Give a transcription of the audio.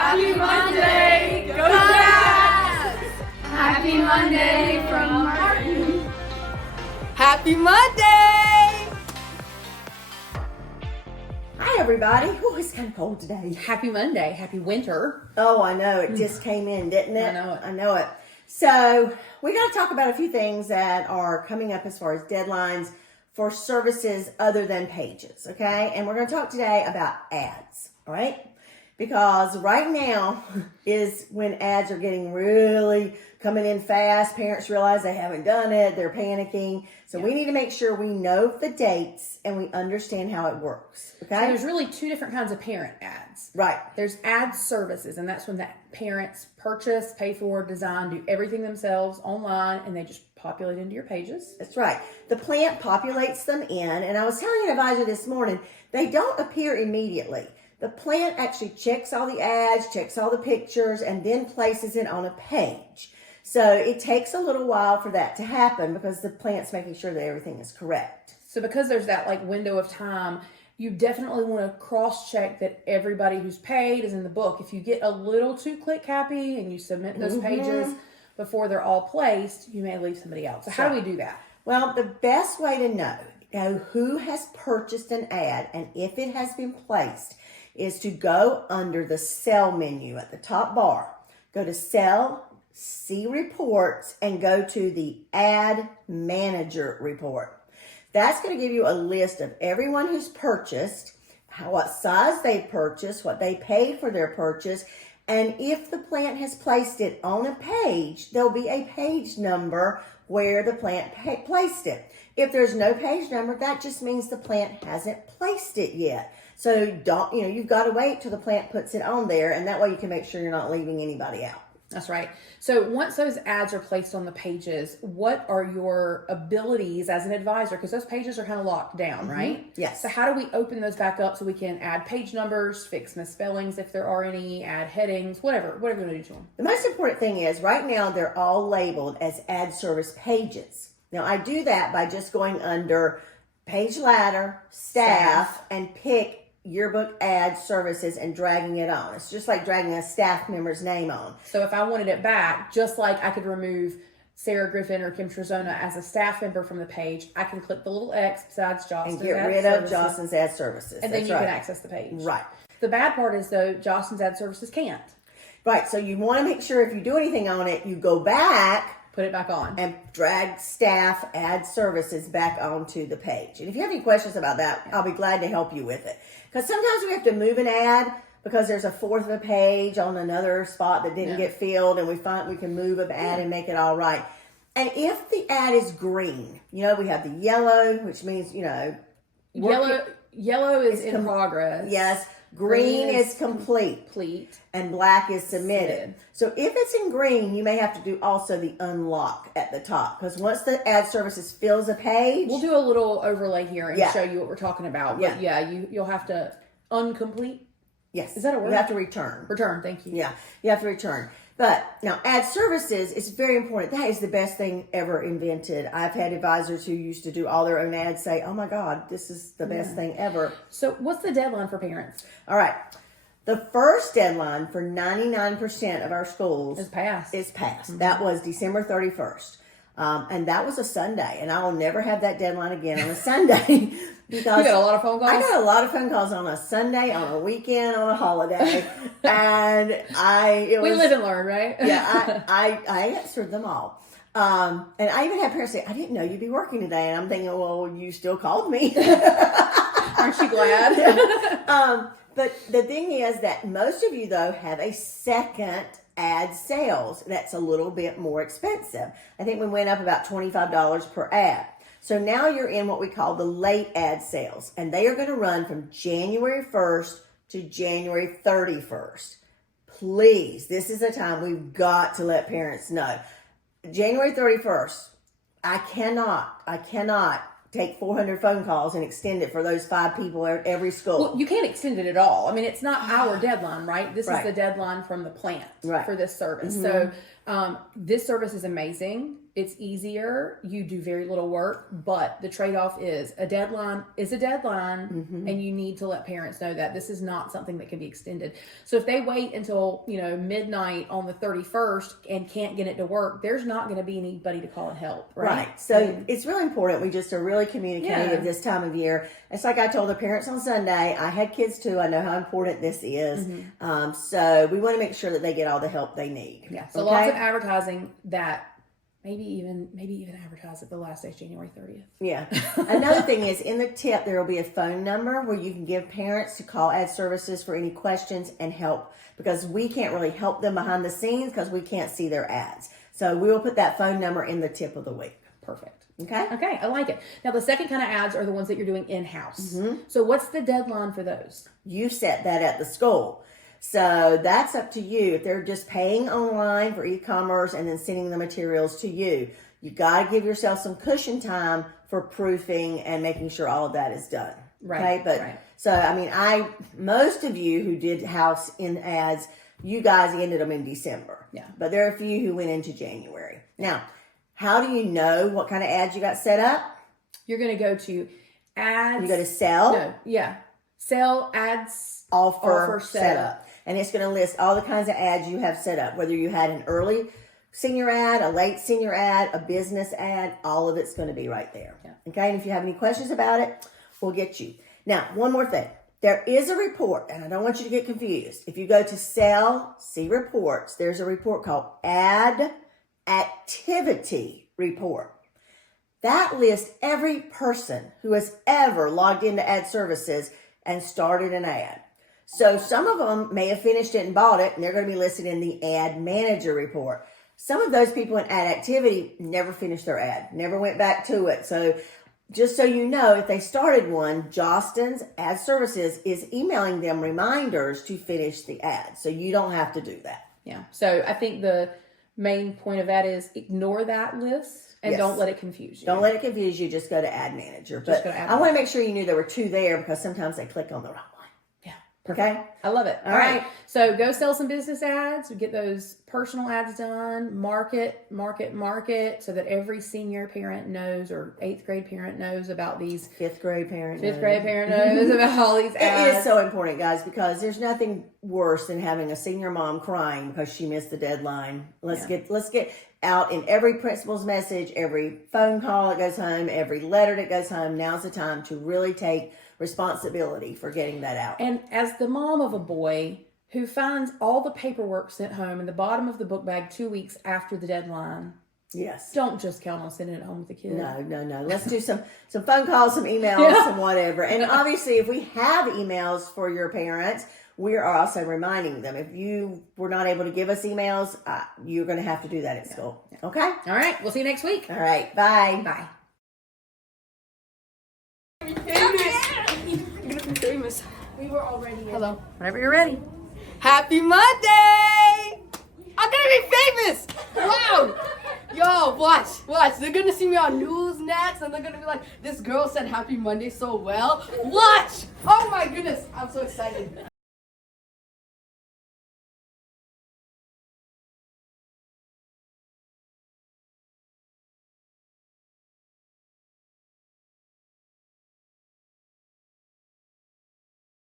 Happy Monday! Go Jazz! Happy Monday from Martin. Happy Monday! Hi, everybody. Oh, it's kind of cold today. Happy Monday. Happy winter. Oh, I know. It just came in, didn't it? I know it. So we got to talk about a few things that are coming up as far as deadlines for services other than pages, okay? And we're going to talk today about ads, all right? Because right now is when ads are getting really coming in fast. Parents realize they haven't done it. They're panicking. So we need to make sure we know the dates and we understand how it works, okay? So there's really two different kinds of parent ads. Right. There's ad services, and that's when that parents purchase, pay for, design, do everything themselves online, and they just populate into your pages. That's right. The plant populates them in, and I was telling an advisor this morning, they don't appear immediately. The plant actually checks all the ads, checks all the pictures, and then places it on a page. So it takes a little while for that to happen because the plant's making sure that everything is correct. So because there's that like window of time, you definitely want to cross-check that everybody who's paid is in the book. If you get a little too click-happy and you submit those pages before they're all placed, you may leave somebody out. So how do we do that? Well, the best way to know who has purchased an ad and if it has been placed is to go under the Sell menu at the top bar. Go to Sell, see Reports, and go to the Ad Manager report. That's going to give you a list of everyone who's purchased, what size they purchased, what they paid for their purchase, and if the plant has placed it on a page, there'll be a page number where the plant placed it. If there's no page number, that just means the plant hasn't placed it yet. So you've got to wait till the plant puts it on there, and that way you can make sure you're not leaving anybody out. That's right. So once those ads are placed on the pages, what are your abilities as an advisor? Because those pages are kind of locked down, right? Yes. So how do we open those back up so we can add page numbers, fix misspellings if there are any, add headings, whatever you want to do to them? The most important thing is right now they're all labeled as ad service pages. Now I do that by just going under page ladder, staff, and pick yearbook ad services and dragging it on. It's just like dragging a staff member's name on. So if I wanted it back, just like I could remove Sarah Griffin or Kim Trezona as a staff member from the page, I can click the little X besides Jostens And get rid of Jostens ad services. And then you can access the page. Right. The bad part is though, Jostens ad services can't. Right. So you want to make sure if you do anything on it, you go back, put it back on, and drag staff ad services back onto the page. And if you have any questions about that, I'll be glad to help you with it. Because sometimes we have to move an ad because there's a fourth of a page on another spot that didn't get filled, and we find we can move an ad and make it all right. And if the ad is green, we have the yellow, which means, Yellow is in progress. Yes. Green is complete. And black is submitted. So if it's in green, you may have to do also the unlock at the top. Because once the ad services fills a page. We'll do a little overlay here and show you what we're talking about. But you'll have to uncomplete. Yes. Is that a word? You have to return. Return, thank you. Yeah, you have to return. But now ad services is very important. That is the best thing ever invented. I've had advisors who used to do all their own ads say, oh my God, this is the best thing ever. So what's the deadline for parents? All right. The first deadline for 99% of our schools is passed. Mm-hmm. That was December 31st. And that was a Sunday. And I will never have that deadline again on a Sunday. Because you got a lot of phone calls? I got a lot of phone calls on a Sunday, on a weekend, on a holiday. And we live and learn, right? Yeah, I answered them all. And I even had parents say, I didn't know you'd be working today. And I'm thinking, well, you still called me. Aren't you glad? But the thing is that most of you, though, have a second ad sales. That's a little bit more expensive. I think we went up about $25 per ad. So now you're in what we call the late ad sales. And they are going to run from January 1st to January 31st. Please, this is a time we've got to let parents know. January 31st, I cannot take 400 phone calls and extend it for those 5 people at every school. Well, you can't extend it at all. I mean, it's not our deadline, right? This is the deadline from the plant for this service. So this service is amazing. It's easier. You do very little work, but the trade-off is a deadline is a deadline, and you need to let parents know that this is not something that can be extended. So if they wait until, midnight on the 31st and can't get it to work, there's not going to be anybody to call and help, right? So it's really important. We just are really communicative this time of year. It's like I told the parents on Sunday, I had kids too. I know how important this is. So we want to make sure that they get all the help they need. Yeah. So lots of advertising that maybe even advertise it the last day, January 30th. Yeah. Another thing is in the tip, there will be a phone number where you can give parents to call ad services for any questions and help, because we can't really help them behind the scenes because we can't see their ads. So we will put that phone number in the tip of the week. Perfect. Okay, I like it. Now, the second kind of ads are the ones that you're doing in-house. So what's the deadline for those? You set that at the school. So that's up to you. If they're just paying online for e-commerce and then sending the materials to you, you got to give yourself some cushion time for proofing and making sure all of that is done. Right. Okay? But so, I mean, most of you who did house in ads, you guys ended them in December. Yeah. But there are a few who went into January. Now, how do you know what kind of ads you got set up? You're going to go to ads. You go to sell. No, yeah. Sell ads. Offer setup. And it's going to list all the kinds of ads you have set up, whether you had an early senior ad, a late senior ad, a business ad, all of it's going to be right there. Yeah. Okay. And if you have any questions about it, we'll get you. Now, one more thing. There is a report, and I don't want you to get confused. If you go to see reports, there's a report called Ad Activity Report. That lists every person who has ever logged into ad services and started an ad. So some of them may have finished it and bought it, and they're going to be listed in the Ad Manager Report. Some of those people in ad activity never finished their ad, never went back to it. So just so you know, if they started one, Jostin's Ad Services is emailing them reminders to finish the ad. So you don't have to do that. Yeah. So I think the main point of that is ignore that list and don't let it confuse you. Don't let it confuse you. Just go to Ad Manager. But I want to make sure you knew there were two there, because sometimes they click on the wrong one. Okay. I love it. All right. So go sell some business ads. Get those personal ads done. Market, so that every senior parent knows, or 8th grade parent knows about these. 5th grade parent knows about all these ads. It is so important, guys, because there's nothing worse than having a senior mom crying because she missed the deadline. Let's get out in every principal's message, every phone call that goes home, every letter that goes home. Now's the time to really take responsibility for getting that out. And as the mom of a boy who finds all the paperwork sent home in the bottom of the book bag 2 weeks after the deadline, don't just count on sending it home with the kid. No. Let's do some phone calls, some emails, some whatever. And obviously, if we have emails for your parents, we are also reminding them. If you were not able to give us emails, you're going to have to do that at school. Okay? All right. We'll see you next week. All right. Bye. Bye. Famous. We were already. Hello. Whenever you're ready. Happy Monday! I'm gonna be famous! Wow! Yo, watch. They're gonna see me on news next, and they're gonna be like, this girl said Happy Monday so well. Watch! Oh my goodness, I'm so excited.